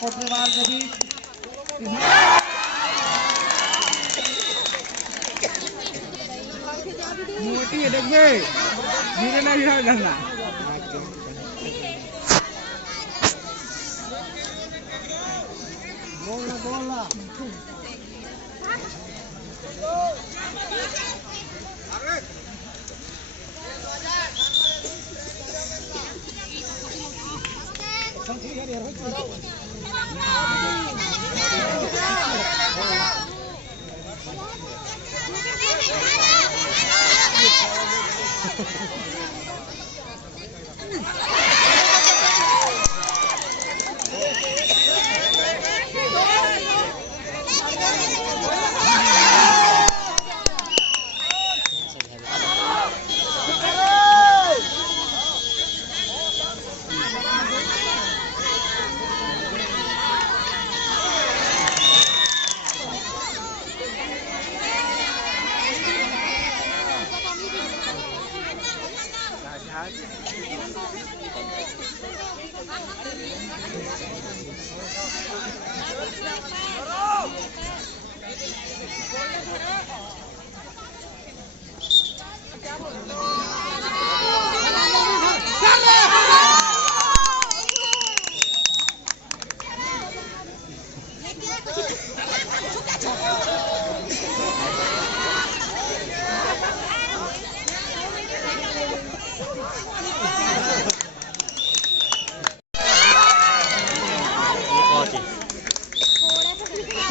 कोटरीवाल के बीच मोटी है देख बे गिरे ना गिरा गलना बोलना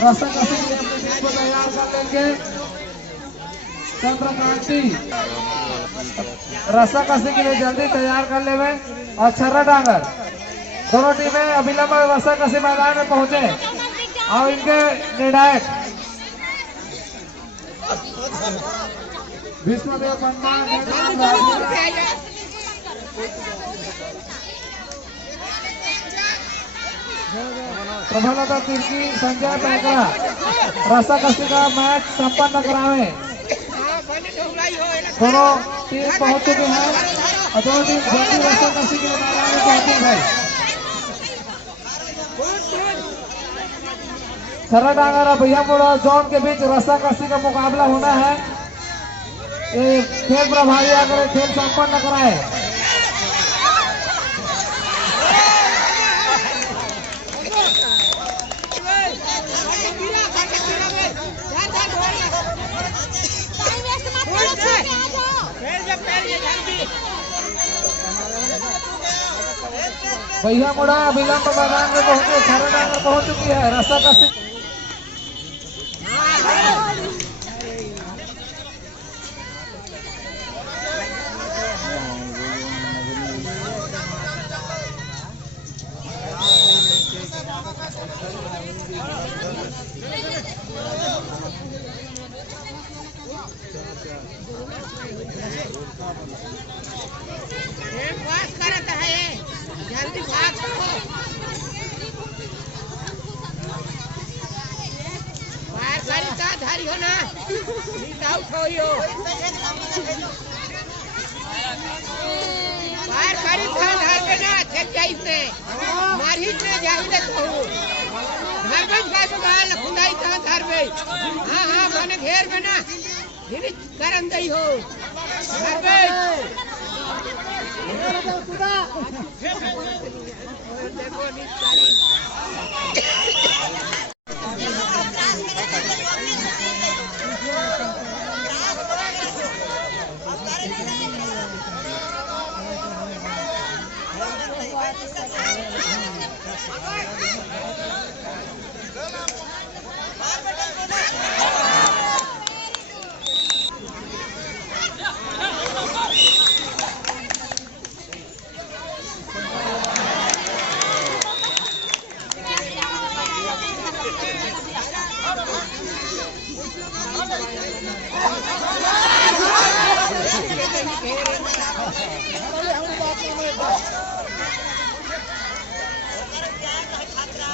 रस्सा कसी के लिए अपने टीम को तैयार कर लेंगे। चंद्रकांति रस्सा कसी के लिए जल्दी तैयार कर ले और छर्रा डांगर दोनों टीमें अभिलंब रस्सा कसी मैदान में पहुंचे और इनके निर्णायक विष्णुदेव पंडा प्रभलता तिर्की संजय पैकरा रस्सा कसी का मैच संपन्न करावे। दोनों टीम पहुंच चुके हैं और दोनों टीम जल्दी रस्सा कसी के मैदान में पहुंची है। छर्रा डांगर और भैयापुरा जोन के बीच रस्सा कसी का मुकाबला होना है। ये खेल प्रभारी आकर खेल संपन्न कराए। भैया मुड़ा विलंब मैदान में पहुंचे। छर्रा डांगर पहुंच चुकी है। रस्सा कसी जल्दी भाग धारी हो ना आउट हो बाहर करी था धार पे ना चल जाई पे मारी ने जाई ले तो धार पे का बाल खुदाई था धार पे हां हां माने घेर में ना फिर करन दई हो धार पे देखो निकारी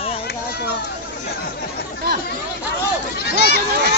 Go, go, go!